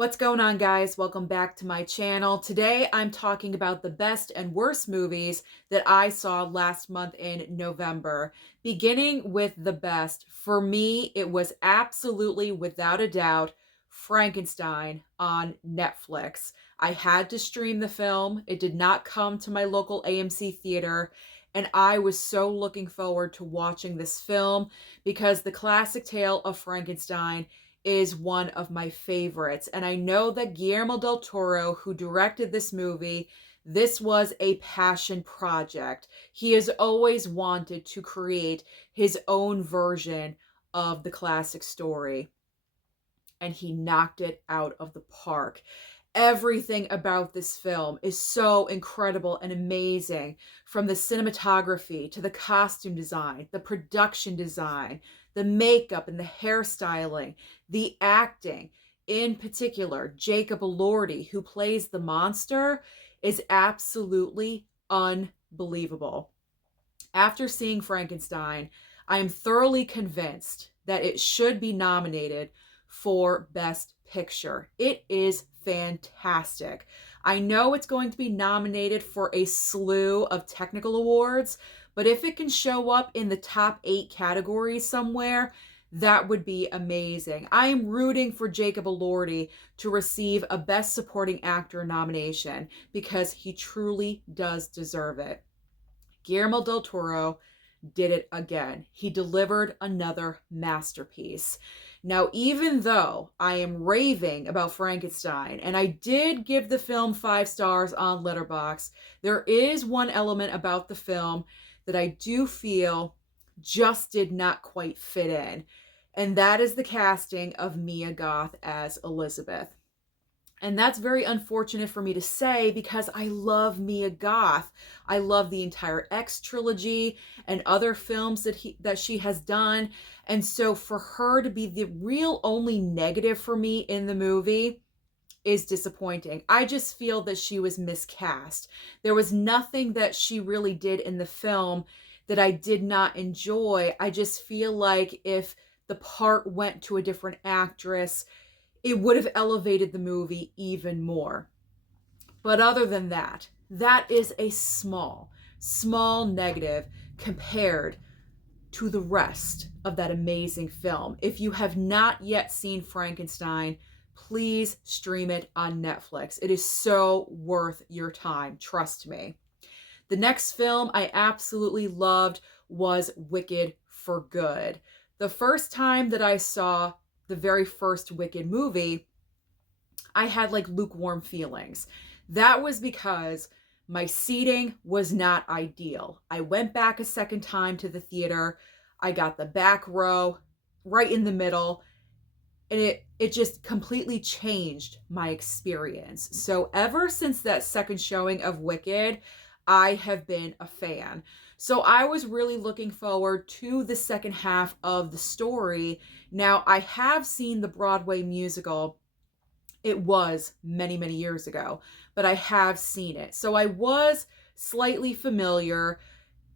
What's going on, guys? Welcome back to my channel. Today I'm talking about the best and worst movies that I saw last month in November. Beginning with the best, for me it was absolutely without a doubt Frankenstein on Netflix. I had to stream the film. It did not come to my local AMC theater, and I was so looking forward to watching this film because the classic tale of Frankenstein is one of my favorites. And I know that Guillermo del Toro, who directed this movie, this was a passion project. He has always wanted to create his own version of the classic story, and he knocked it out of the park. Everything about this film is so incredible and amazing, from the cinematography to the costume design, the production design, the makeup and the hairstyling, the acting. In particular, Jacob Elordi, who plays the monster, is absolutely unbelievable. After seeing Frankenstein, I am thoroughly convinced that it should be nominated for Best Picture. It is fantastic. I know it's going to be nominated for a slew of technical awards, but if it can show up in the top 8 categories somewhere, that would be amazing. I am rooting for Jacob Elordi to receive a Best Supporting Actor nomination because he truly does deserve it. Guillermo del Toro did it again. He delivered another masterpiece. Now, even though I am raving about Frankenstein, and I did give the film 5 stars on Letterboxd, there is one element about the film that I do feel just did not quite fit in, and that is the casting of Mia Goth as Elizabeth. And that's very unfortunate for me to say because I love Mia Goth. I love the entire X trilogy and other films that she has done. And so for her to be the real only negative for me in the movie is disappointing. I just feel that she was miscast. There was nothing that she really did in the film that I did not enjoy. I just feel like if the part went to a different actress, it would have elevated the movie even more. But other than that, that is a small negative compared to the rest of that amazing film. If you have not yet seen Frankenstein, please stream it on Netflix. It is so worth your time, trust me. The next film I absolutely loved was Wicked for Good. The first time that I saw the very first Wicked movie, I had like lukewarm feelings. That was because my seating was not ideal. I went back a second time to the theater. I got the back row right in the middle, and it just completely changed my experience. So ever since that second showing of Wicked, I have been a fan. So I was really looking forward to the second half of the story. Now, I have seen the Broadway musical. It was many years ago, but I have seen it. So I was slightly familiar.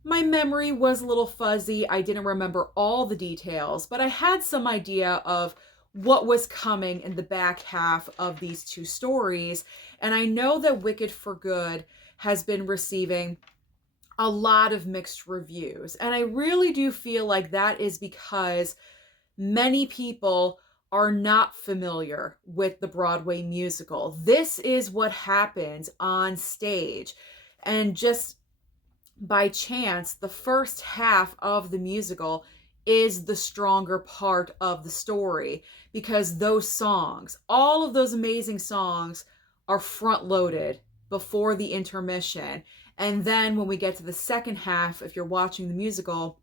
My memory was a little fuzzy. I didn't remember all the details, but I had some idea of what was coming in the back half of these two stories. And I know that Wicked for Good has been receiving a lot of mixed reviews. And I really do feel like that is because many people are not familiar with the Broadway musical. This is what happens on stage. And just by chance, the first half of the musical is the stronger part of the story because those songs, all of those amazing songs, are front loaded before the intermission. And then when we get to the second half, if you're watching the musical,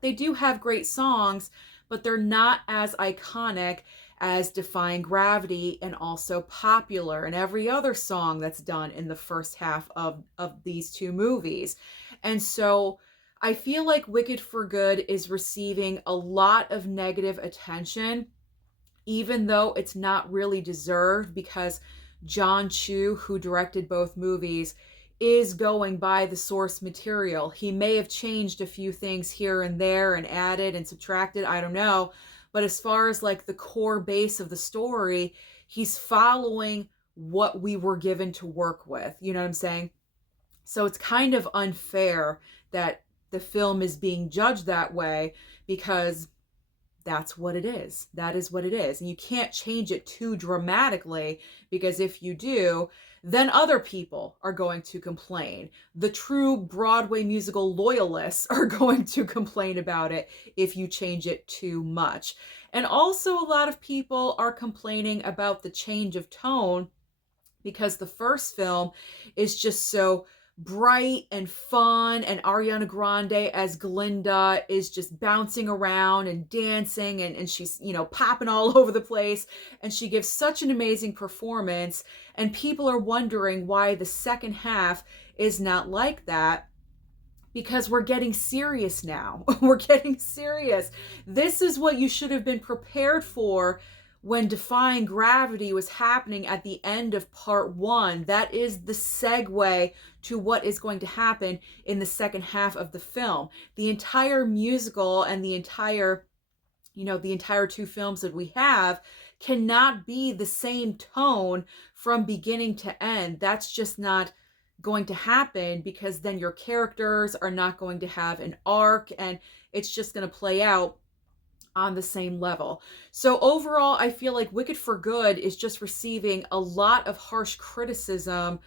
they do have great songs, but they're not as iconic as Defying Gravity and also Popular and every other song that's done in the first half of these two movies. And so I feel like Wicked for Good is receiving a lot of negative attention, even though it's not really deserved, because John Chu, who directed both movies, is going by the source material. He may have changed a few things here and there and added and subtracted, I don't know. But as far as like the core base of the story, He's following what we were given to work with. You know what I'm saying? So it's kind of unfair that the film is being judged that way, because that's what it is. That is what it is. And you can't change it too dramatically, because if you do, then other people are going to complain. The true Broadway musical loyalists are going to complain about it if you change it too much. And also, a lot of people are complaining about the change of tone, because the first film is just so bright and fun, and Ariana Grande as Glinda is just bouncing around and dancing, and she's, you know, popping all over the place, and she gives such an amazing performance, and people are wondering why the second half is not like that, because we're getting serious now. We're getting serious. This is what you should have been prepared for when Defying Gravity was happening at the end of part one. That is the segue to what is going to happen in the second half of the film. The entire musical and the entire two films that we have cannot be the same tone from beginning to end. That's just not going to happen, because then your characters are not going to have an arc, and it's just going to play out on the same level. So overall, I feel like Wicked for Good is just receiving a lot of harsh criticism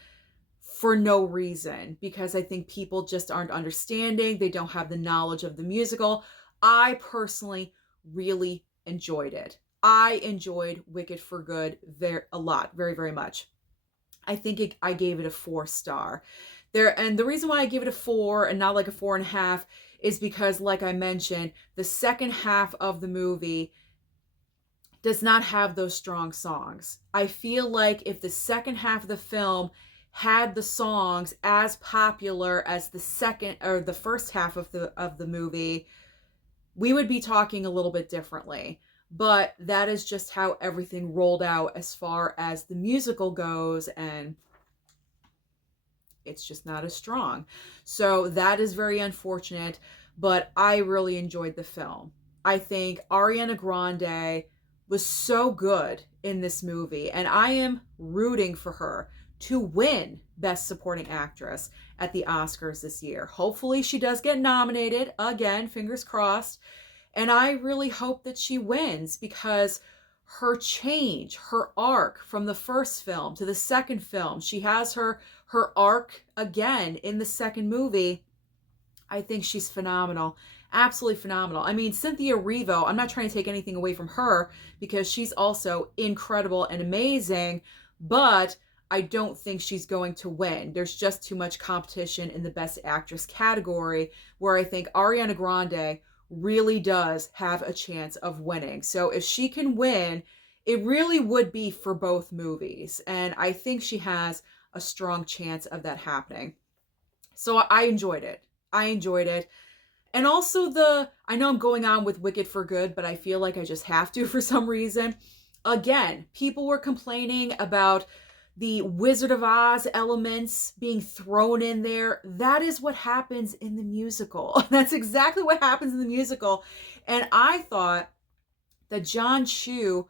for no reason, because I think people just aren't understanding. They don't have the knowledge of the musical. I personally really enjoyed it. I enjoyed Wicked for Good a lot, very, very much. I think I gave it a 4-star. And the reason why I give it a 4 and not like a 4.5 is because, like I mentioned, the second half of the movie does not have those strong songs. I feel like if the second half of the film had the songs as popular as the first half of the movie, we would be talking a little bit differently. But that is just how everything rolled out as far as the musical goes, and it's just not as strong. So that is very unfortunate, but I really enjoyed the film. I think Ariana Grande was so good in this movie, and I am rooting for her to win Best Supporting Actress at the Oscars this year. Hopefully she does get nominated again, fingers crossed. And I really hope that she wins, because her change, her arc from the first film to the second film, she has her arc again in the second movie. I think she's phenomenal. Absolutely phenomenal. I mean, Cynthia Erivo, I'm not trying to take anything away from her, because she's also incredible and amazing, but I don't think she's going to win. There's just too much competition in the Best Actress category, where I think Ariana Grande really does have a chance of winning. So if she can win, it really would be for both movies. And I think she has a strong chance of that happening. So I enjoyed it. I enjoyed it. And also I know I'm going on with Wicked for Good, but I feel like I just have to for some reason. Again, people were complaining about the Wizard of Oz elements being thrown in there. That is what happens in the musical. That's exactly what happens in the musical. And I thought that John Chu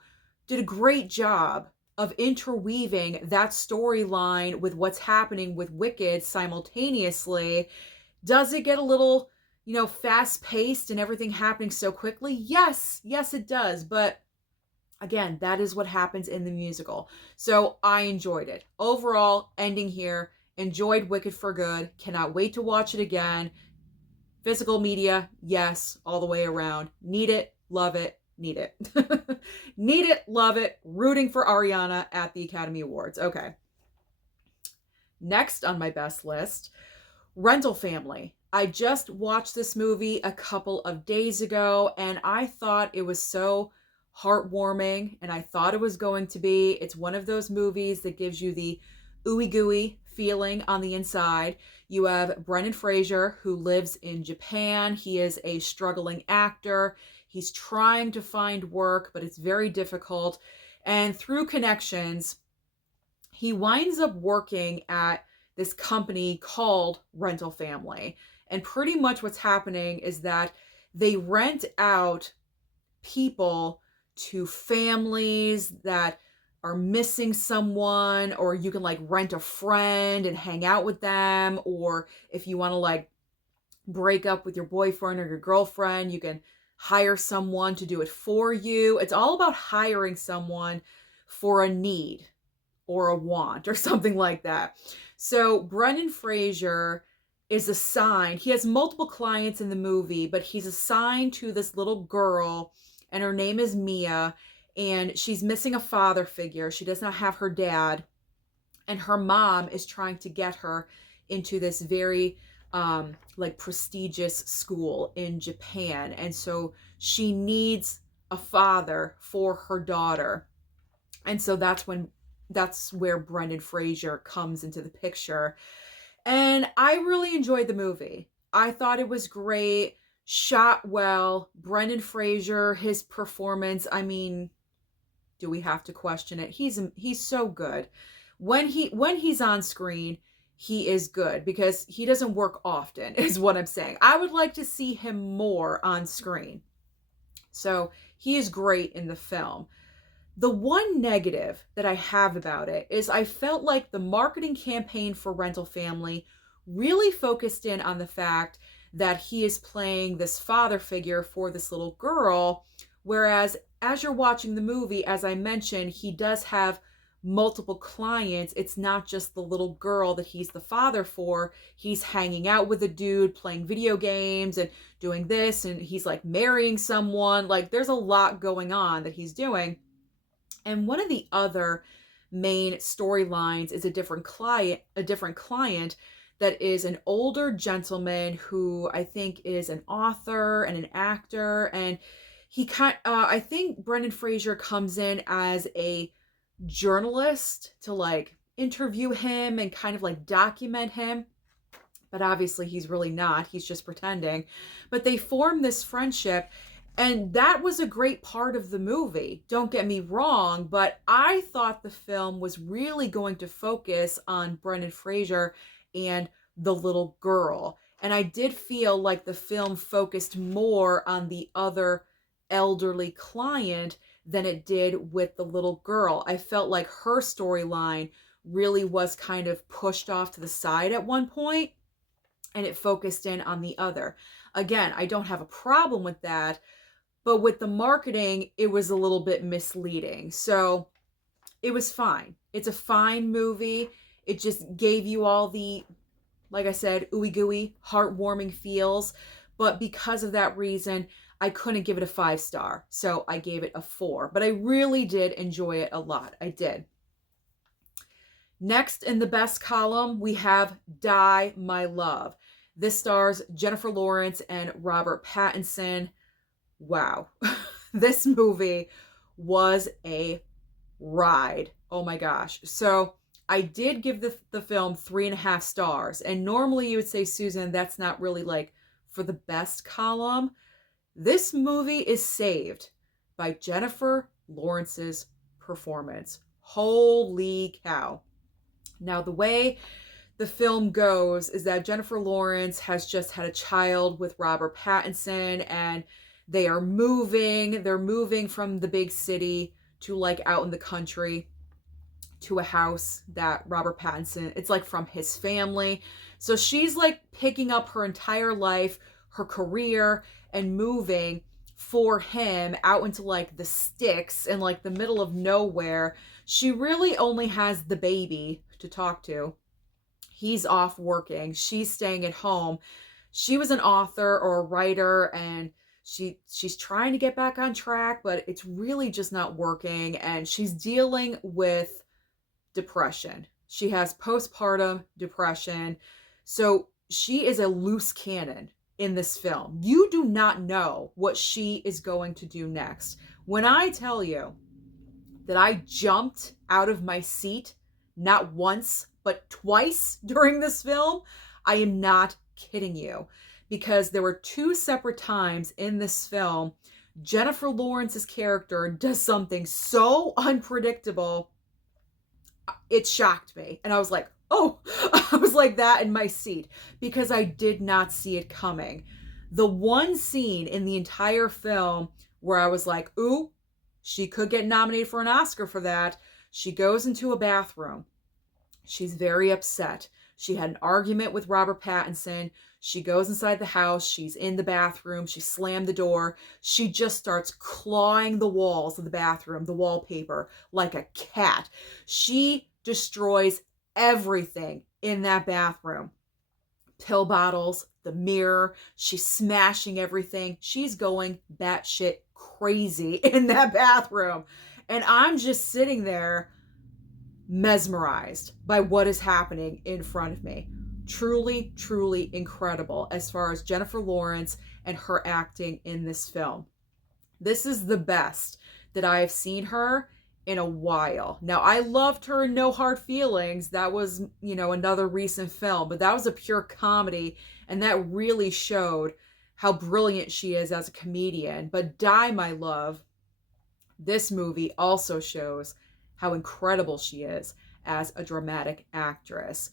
did a great job of interweaving that storyline with what's happening with Wicked simultaneously. Does it get a little, fast paced and everything happening so quickly? Yes, it does. But again, that is what happens in the musical. So I enjoyed it. Overall, ending here, enjoyed Wicked for Good. Cannot wait to watch it again. Physical media, yes, all the way around. Need it, love it, need it. Need it, love it. Rooting for Ariana at the Academy Awards. Okay. Next on my best list, Rental Family. I just watched this movie a couple of days ago, and I thought it was so heartwarming, and I thought it was going to be. It's one of those movies that gives you the ooey gooey feeling on the inside. You have Brendan Fraser, who lives in Japan. He is a struggling actor. He's trying to find work, but it's very difficult. And through connections, he winds up working at this company called Rental Family. And pretty much what's happening is that they rent out people to families that are missing someone, or you can like rent a friend and hang out with them, or if you want to like break up with your boyfriend or your girlfriend, you can hire someone to do it for you. It's all about hiring someone for a need or a want or something like that. So Brendan Fraser is assigned, he has multiple clients in the movie, but he's assigned to this little girl, and her name is Mia, and she's missing a father figure. She does not have her dad, and her mom is trying to get her into this very like prestigious school in Japan. And so she needs a father for her daughter. And so that's where Brendan Fraser comes into the picture. And I really enjoyed the movie. I thought it was great, shot well. Brendan Fraser, his performance, I mean, do we have to question it? He's so good. When he's on screen, he is good because he doesn't work often, is what I'm saying. I would like to see him more on screen. So he is great in the film. The one negative that I have about it is I felt like the marketing campaign for Rental Family really focused in on the fact that he is playing this father figure for this little girl, whereas as you're watching the movie, as I mentioned, he does have multiple clients. It's not just the little girl that he's the father for. He's hanging out with a dude, playing video games and doing this, and he's like marrying someone. Like there's a lot going on that he's doing. And one of the other main storylines is a different client that is an older gentleman who I think is an author and an actor. And I think Brendan Fraser comes in as a journalist to like interview him and kind of like document him. But obviously he's really not. He's just pretending. But they form this friendship. And that was a great part of the movie. Don't get me wrong, but I thought the film was really going to focus on Brendan Fraser and the little girl. And I did feel like the film focused more on the other elderly client than it did with the little girl. I felt like her storyline really was kind of pushed off to the side at one point, and it focused in on the other. Again, I don't have a problem with that. But with the marketing, it was a little bit misleading. So it was fine. It's a fine movie. It just gave you all the, like I said, ooey gooey, heartwarming feels. But because of that reason, I couldn't give it a 5-star. So I gave it a 4. But I really did enjoy it a lot. I did. Next in the best column, we have Die, My Love. This stars Jennifer Lawrence and Robert Pattinson. Wow, this movie was a ride. Oh my gosh. So I did give the film 3.5 stars. And normally you would say, Susan, that's not really like for the best column. This movie is saved by Jennifer Lawrence's performance. Holy cow. Now, the way the film goes is that Jennifer Lawrence has just had a child with Robert Pattinson, and they're moving from the big city to like out in the country to a house that Robert Pattinson, it's like from his family. So she's like picking up her entire life, her career, and moving for him out into like the sticks and like the middle of nowhere. She really only has the baby to talk to. He's off working. She's staying at home. She was an author or a writer, and she's trying to get back on track, but it's really just not working. And she's dealing with depression. She has postpartum depression. So she is a loose cannon in this film. You do not know what she is going to do next. When I tell you that I jumped out of my seat, not once, but twice during this film, I am not kidding you. Because there were 2 separate times in this film, Jennifer Lawrence's character does something so unpredictable, it shocked me. And I was like, oh, I was like that in my seat because I did not see it coming. The one scene in the entire film where I was like, ooh, she could get nominated for an Oscar for that. She goes into a bathroom. She's very upset. She had an argument with Robert Pattinson. She goes inside the house. She's in the bathroom. She slammed the door. She just starts clawing the walls of the bathroom, the wallpaper, like a cat. She destroys everything in that bathroom. Pill bottles, the mirror. She's smashing everything. She's going batshit crazy in that bathroom. And I'm just sitting there mesmerized by what is happening in front of me. Truly, truly incredible as far as Jennifer Lawrence and her acting in this film. This is the best that I have seen her in a while. Now, I loved her in No Hard Feelings. That was, another recent film, but that was a pure comedy, and that really showed how brilliant she is as a comedian. But Die, My Love, this movie also shows how incredible she is as a dramatic actress.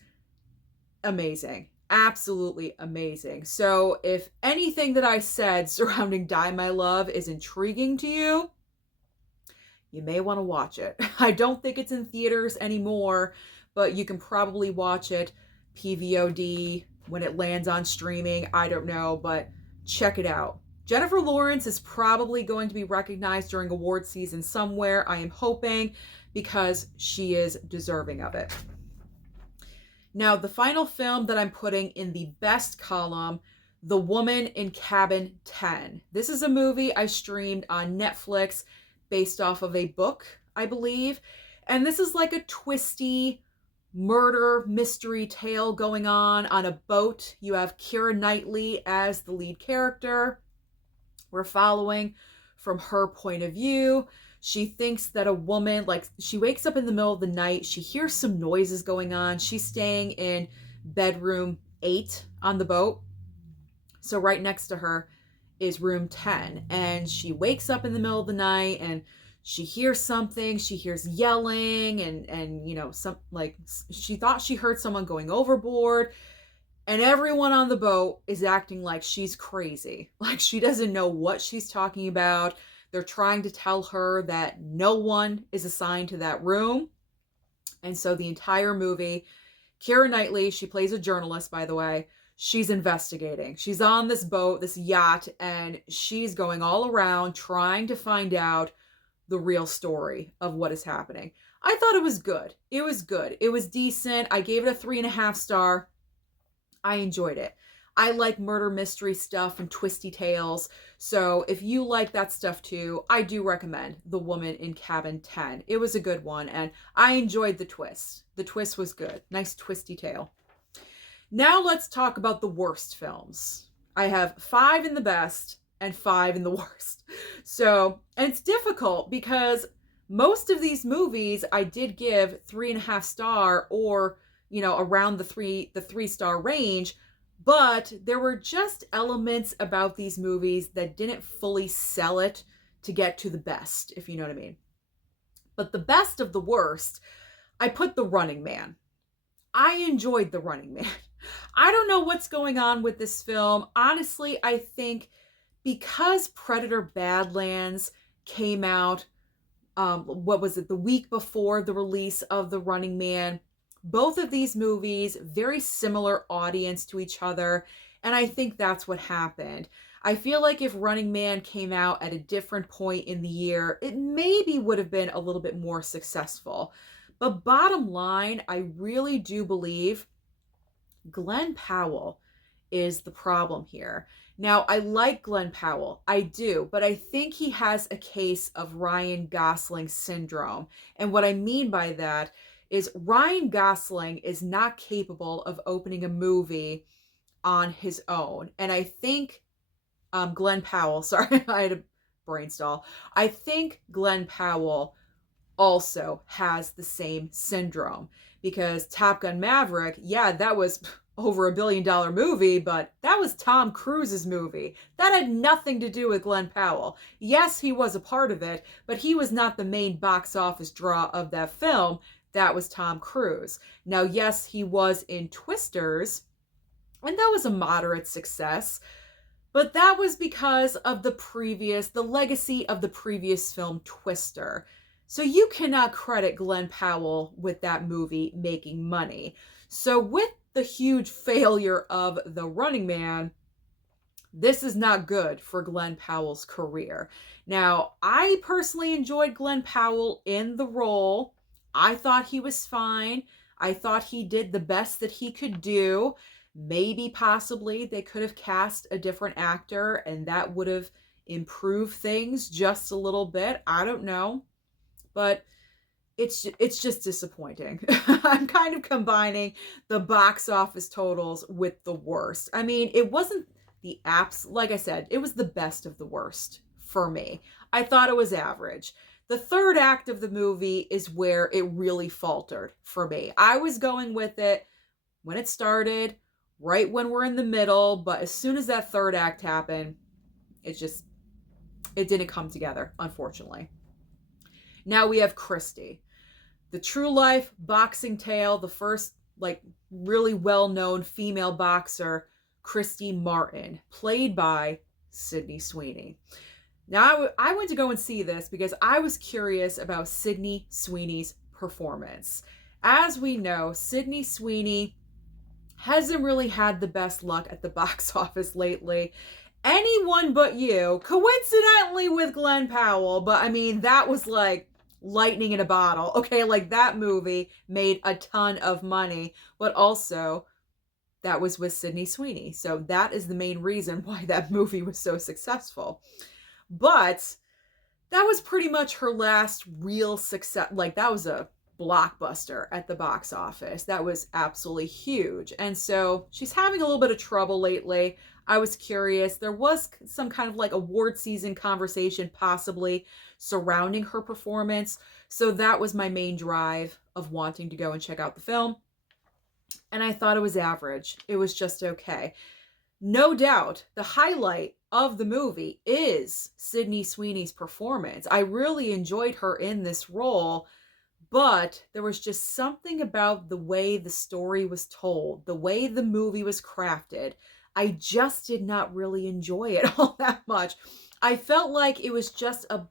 Amazing. Absolutely amazing. So if anything that I said surrounding Die, My Love is intriguing to you, you may want to watch it. I don't think it's in theaters anymore, but you can probably watch it PVOD when it lands on streaming. I don't know, but check it out. Jennifer Lawrence is probably going to be recognized during award season somewhere, I am hoping, because she is deserving of it. Now, the final film that I'm putting in the best column, The Woman in Cabin 10. This is a movie I streamed on Netflix based off of a book, I believe. And this is like a twisty murder mystery tale going on a boat. You have Keira Knightley as the lead character. We're following from her point of view. She thinks that a woman, she wakes up in the middle of the night. She hears some noises going on. She's staying in bedroom 8 on the boat. So right next to her is room 10. And she wakes up in the middle of the night and she hears something. She hears yelling and she thought she heard someone going overboard. And everyone on the boat is acting like she's crazy. Like she doesn't know what she's talking about. They're trying to tell her that no one is assigned to that room. And so the entire movie, Keira Knightley, she plays a journalist, by the way, she's investigating. She's on this boat, this yacht, and she's going all around trying to find out the real story of what is happening. I thought it was good. It was good. It was decent. I gave it a 3.5 star. I enjoyed it. I like murder mystery stuff and twisty tales. So if you like that stuff too, I do recommend The Woman in Cabin 10. It was a good one and I enjoyed the twist. The twist was good. Nice twisty tale. Now let's talk about the worst films. I have 5 in the best and 5 in the worst. So, and it's difficult because most of these movies I did give 3.5 star or around the 3-star range, but there were just elements about these movies that didn't fully sell it to get to the best, if you know what I mean. But the best of the worst, I put The Running Man. I enjoyed The Running Man. I don't know what's going on with this film. Honestly, I think because Predator Badlands came out, the week before the release of The Running Man, both of these movies, very similar audience to each other, and I think that's what happened. I feel like if Running Man came out at a different point in the year, it maybe would have been a little bit more successful. But bottom line, I really do believe Glenn Powell is the problem here. Now, I like Glenn Powell, I do, but I think he has a case of Ryan Gosling syndrome. And what I mean by that is Ryan Gosling is not capable of opening a movie on his own. And I think Glenn Powell, sorry, I had a brain stall. I think Glenn Powell also has the same syndrome because Top Gun Maverick, yeah, that was over $1 billion movie, but that was Tom Cruise's movie. That had nothing to do with Glenn Powell. Yes, he was a part of it, but he was not the main box office draw of that film. That was Tom Cruise. Now, yes, he was in Twisters, and that was a moderate success, but that was because of the legacy of the previous film, Twister. So you cannot credit Glenn Powell with that movie making money. So with the huge failure of The Running Man, this is not good for Glenn Powell's career. Now, I personally enjoyed Glenn Powell in the role. I thought he was fine. I thought he did the best that he could do. Maybe, possibly, they could have cast a different actor and that would have improved things just a little bit. I don't know. But it's just disappointing. I'm kind of combining the box office totals with the worst. I mean, it wasn't the apps, like I said, it was the best of the worst for me. I thought it was average. The third act of the movie is where it really faltered for me. I was going with it when it started, right when we're in the middle, but as soon as that third act happened, it didn't come together, unfortunately. Now we have Christy, the true life boxing tale, the first like really well-known female boxer, Christy Martin, played by Sydney Sweeney. Now I went to go and see this because I was curious about Sydney Sweeney's performance. As we know, Sydney Sweeney hasn't really had the best luck at the box office lately. Anyone But You, coincidentally with Glenn Powell, but I mean, that was like lightning in a bottle. Okay, like that movie made a ton of money, but also that was with Sydney Sweeney. So that is the main reason why that movie was so successful. But that was pretty much her last real success. Like that was a blockbuster at the box office. That was absolutely huge. And so she's having a little bit of trouble lately. I was curious. There was some kind of like award season conversation possibly surrounding her performance. So that was my main drive of wanting to go and check out the film. And I thought it was average. It was just okay. No doubt, the highlight of the movie is Sydney Sweeney's performance. I really enjoyed her in this role, but there was just something about the way the story was told, the way the movie was crafted. I just did not really enjoy it all that much. I felt like it was just a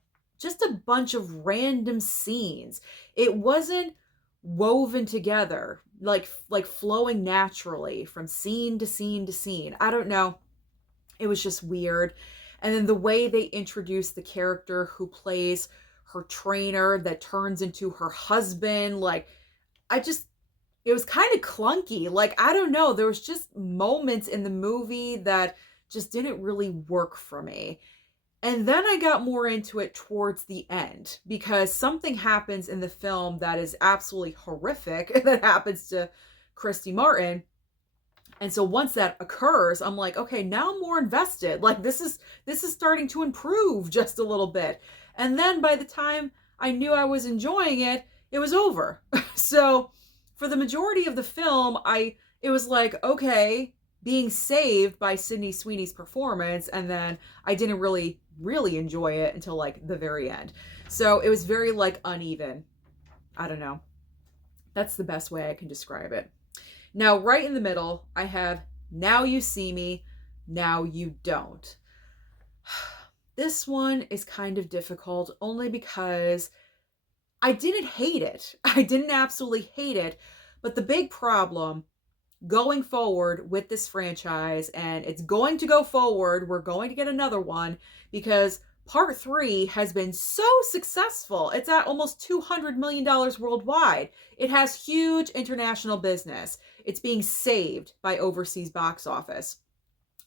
bunch of random scenes. It wasn't woven together, like flowing naturally from scene to scene to scene. I don't know. It was just weird. And then the way they introduced the character who plays her trainer that turns into her husband, like it was kind of clunky. Like, I don't know. There was just moments in the movie that just didn't really work for me. And then I got more into it towards the end because something happens in the film that is absolutely horrific that happens to Christy Martin. And so once that occurs, I'm like, okay, now I'm more invested. Like this is starting to improve just a little bit. And then by the time I knew I was enjoying it, it was over. So for the majority of the film, it was like, okay, being saved by Sydney Sweeney's performance, and then I didn't really enjoy it until like the very end. So it was very like uneven. I don't know. That's the best way I can describe it. Now, right in the middle, I have Now You See Me, Now You Don't. This one is kind of difficult only because I didn't hate it. I didn't absolutely hate it. But the big problem going forward with this franchise, and it's going to go forward, we're going to get another one because part 3 has been so successful. It's at almost $200 million worldwide. It has huge international business. It's being saved by overseas box office.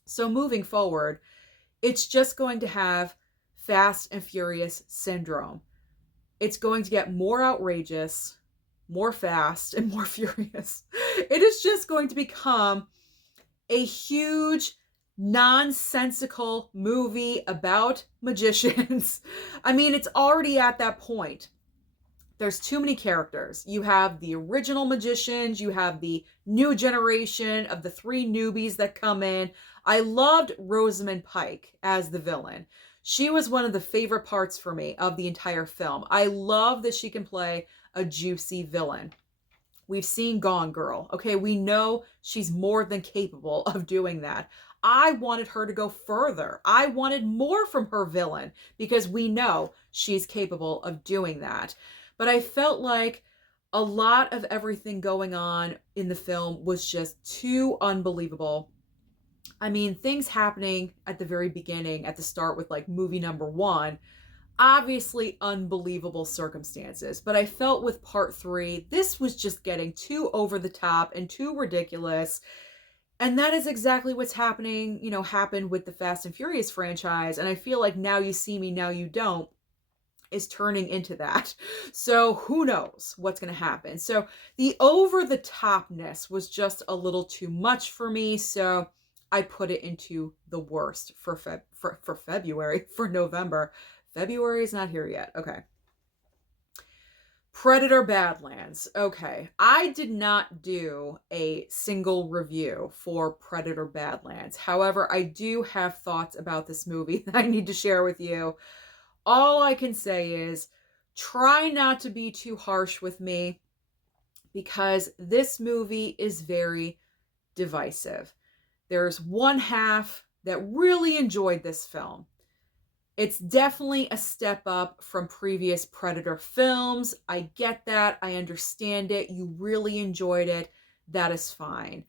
So moving forward, it's just going to have Fast and Furious syndrome. It's going to get more outrageous, more fast, and more furious. It is just going to become a huge, nonsensical movie about magicians. I mean, it's already at that point. There's too many characters. You have the original magicians, you have the new generation of the 3 newbies that come in. I loved Rosamund Pike as the villain. She was one of the favorite parts for me of the entire film. I love that she can play a juicy villain. We've seen Gone Girl. Okay, we know she's more than capable of doing that. I wanted her to go further. I wanted more from her villain because we know she's capable of doing that. But I felt like a lot of everything going on in the film was just too unbelievable. I mean, things happening at the very beginning, at the start with like movie number one, obviously unbelievable circumstances. But I felt with part three, this was just getting too over the top and too ridiculous. And that is exactly what's happening, happened with the Fast and Furious franchise. And I feel like Now You See Me, Now You Don't is turning into that. So who knows what's going to happen. So the over the topness was just a little too much for me. So I put it into the worst for February, for November. February is not here yet. Okay. Predator Badlands. Okay. I did not do a single review for Predator Badlands. However, I do have thoughts about this movie that I need to share with you. All I can say is try not to be too harsh with me because this movie is very divisive. There's one half that really enjoyed this film. It's definitely a step up from previous Predator films. I get that. I understand it. You really enjoyed it. That is fine.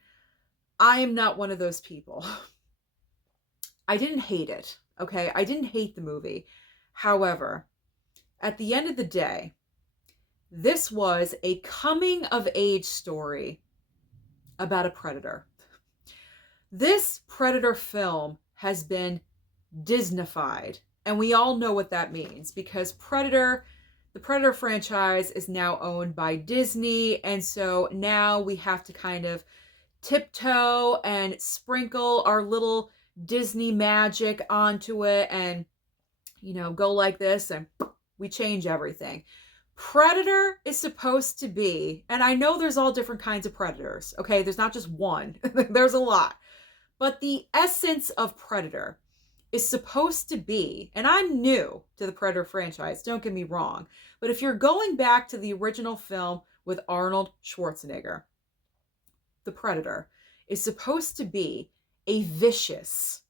I am not one of those people. I didn't hate it, okay? I didn't hate the movie. However, at the end of the day, this was a coming-of-age story about a predator. This Predator film has been Disneyfied, and we all know what that means because the Predator franchise is now owned by Disney, and so now we have to kind of tiptoe and sprinkle our little Disney magic onto it and go like this and we change everything. Predator is supposed to be, and I know there's all different kinds of predators, okay? There's not just one. There's a lot. But the essence of Predator is supposed to be, and I'm new to the Predator franchise, don't get me wrong, but if you're going back to the original film with Arnold Schwarzenegger, the Predator is supposed to be a vicious,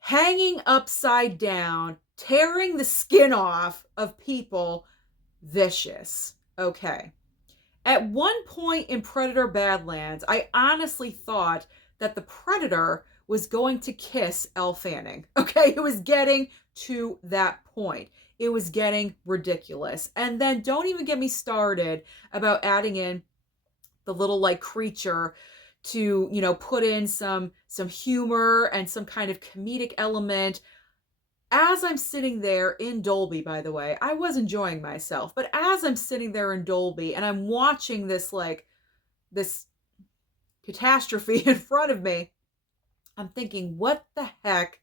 hanging upside down, tearing the skin off of people, vicious. Okay. At one point in Predator Badlands, I honestly thought that the Predator was going to kiss Elle Fanning. Okay, it was getting to that point. It was getting ridiculous. And then don't even get me started about adding in the little like creature to, put in some humor and some kind of comedic element. As I'm sitting there in Dolby, by the way, I was enjoying myself, but as I'm sitting there in Dolby and I'm watching this catastrophe in front of me, I'm thinking, what the heck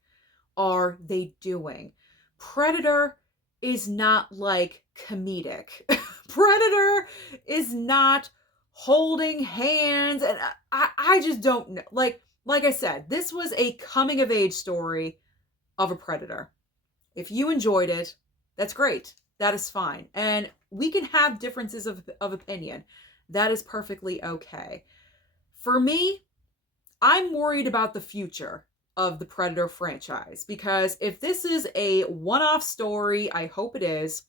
are they doing? Predator is not like comedic. Predator is not holding hands, and I just don't know. Like I said, this was a coming of age story of a predator. If you enjoyed it, that's great. That is fine. And we can have differences of opinion. That is perfectly okay. For me, I'm worried about the future of the Predator franchise because if this is a one-off story, I hope it is.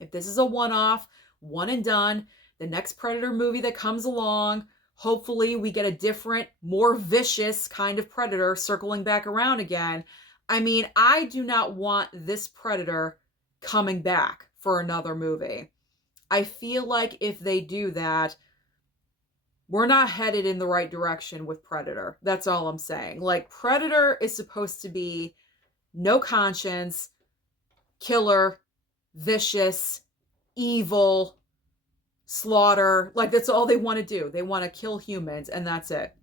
If this is a one-off, one and done, the next Predator movie that comes along, hopefully we get a different, more vicious kind of Predator circling back around again. I mean, I do not want this Predator coming back for another movie. I feel like if they do that, we're not headed in the right direction with Predator. That's all I'm saying. Like, Predator is supposed to be no conscience, killer, vicious, evil, slaughter. Like, that's all they want to do. They want to kill humans, and that's it.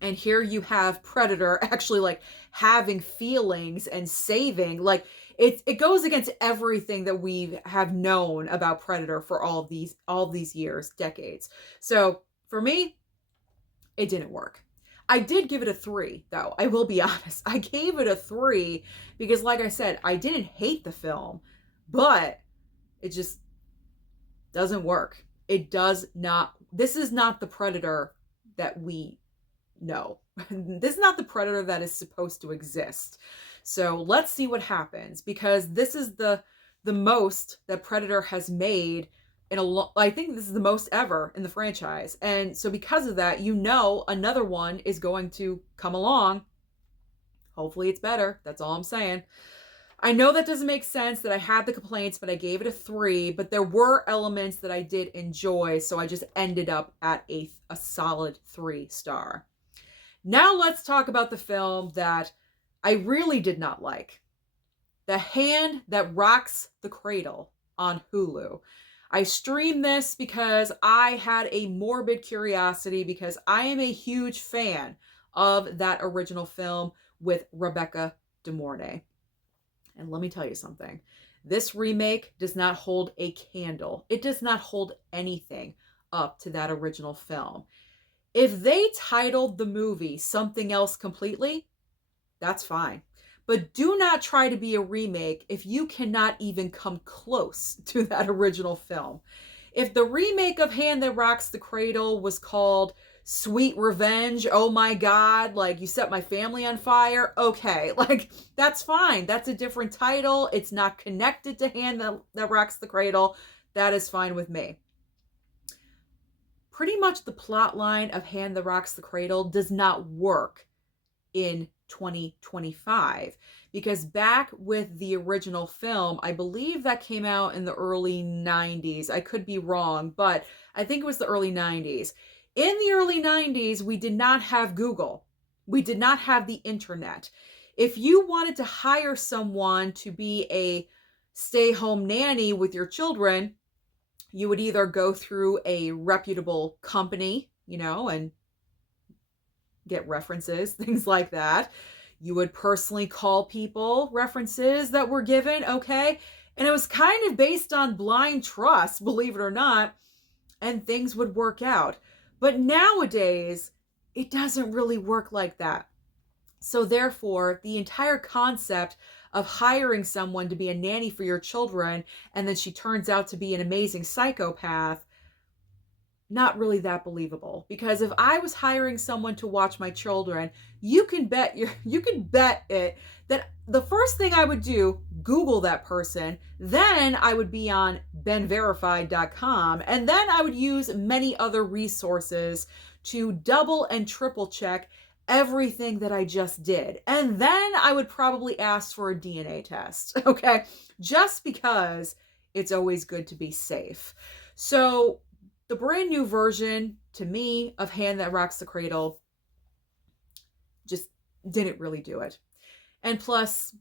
And here you have Predator actually like having feelings and saving. Like, it goes against everything that we have known about Predator for all these years, decades. So for me, it didn't work. I did give it a 3, though. I will be honest. I gave it a 3 because, like I said, I didn't hate the film, but it just doesn't work. It does not. This is not the Predator that we know. This is not the Predator that is supposed to exist. So let's see what happens, because this is the most that Predator has made in I think this is the most ever in the franchise. And so because of that, another one is going to come along. Hopefully it's better. That's all I'm saying. I know that doesn't make sense, that I had the complaints, but I gave it a 3, but there were elements that I did enjoy, so I just ended up at a solid 3-star. Now let's talk about the film that I really did not like. The Hand That Rocks the Cradle on Hulu. I streamed this because I had a morbid curiosity, because I am a huge fan of that original film with Rebecca De Mornay. And let me tell you something. This remake does not hold a candle. It does not hold anything up to that original film. If they titled the movie something else completely, that's fine. But do not try to be a remake if you cannot even come close to that original film. If the remake of Hand That Rocks the Cradle was called Sweet Revenge, oh my God, like, you set my family on fire, okay, like, that's fine. That's a different title. It's not connected to Hand That Rocks the Cradle. That is fine with me. Pretty much the plot line of Hand That Rocks the Cradle does not work in 2025, because back with the original film, I believe that came out in the early 90s. I could be wrong, but I think it was the early 90s. In the early 90s, we did not have Google. We did not have the internet. If you wanted to hire someone to be a stay-home nanny with your children, you would either go through a reputable company, and get references, things like that. You would personally call people, references that were given, okay? And it was kind of based on blind trust, believe it or not, and things would work out. But nowadays, it doesn't really work like that. So therefore, the entire concept of hiring someone to be a nanny for your children, and then she turns out to be an amazing psychopath, not really that believable. Because if I was hiring someone to watch my children, you can bet it that the first thing I would do, Google that person, then I would be on benverified.com, and then I would use many other resources to double and triple check everything that I just did. And then I would probably ask for a DNA test, okay? Just because it's always good to be safe. So the brand new version, to me, of Hand That Rocks the Cradle just didn't really do it. And plus,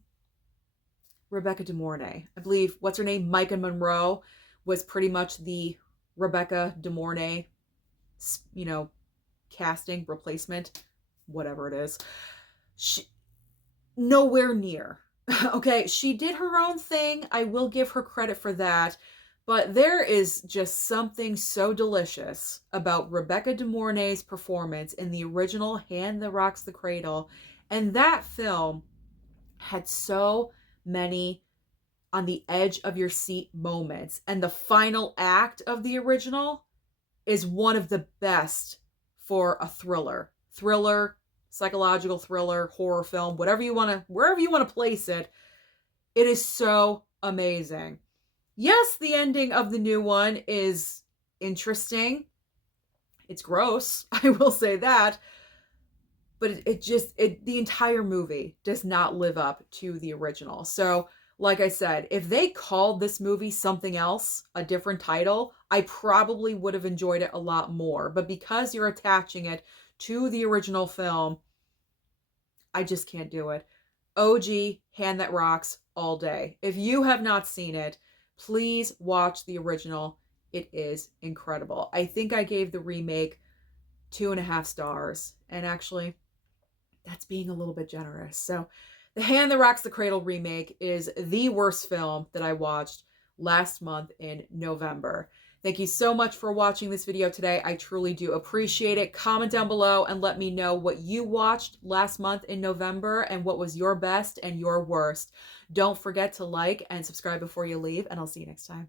Rebecca De Mornay, I believe, what's her name? Micah Monroe was pretty much the Rebecca De Mornay, casting, replacement, whatever it is. Nowhere near. Okay, she did her own thing. I will give her credit for that. But there is just something so delicious about Rebecca De Mornay's performance in the original Hand That Rocks the Cradle. And that film had so many on the edge of your seat moments. And the final act of the original is one of the best for a thriller, psychological thriller, horror film, wherever you want to place it. It is so amazing. Yes, the ending of the new one is interesting. It's gross, I will say that. But the entire movie does not live up to the original. So, like I said, if they called this movie something else, a different title, I probably would have enjoyed it a lot more. But because you're attaching it to the original film, I just can't do it. OG Hand That Rocks all day. If you have not seen it, please watch the original. It is incredible. I think I gave the remake 2.5 stars. And actually, that's being a little bit generous. So the Hand That Rocks the Cradle remake is the worst film that I watched last month in November. Thank you so much for watching this video today. I truly do appreciate it. Comment down below and let me know what you watched last month in November and what was your best and your worst. Don't forget to like and subscribe before you leave, and I'll see you next time.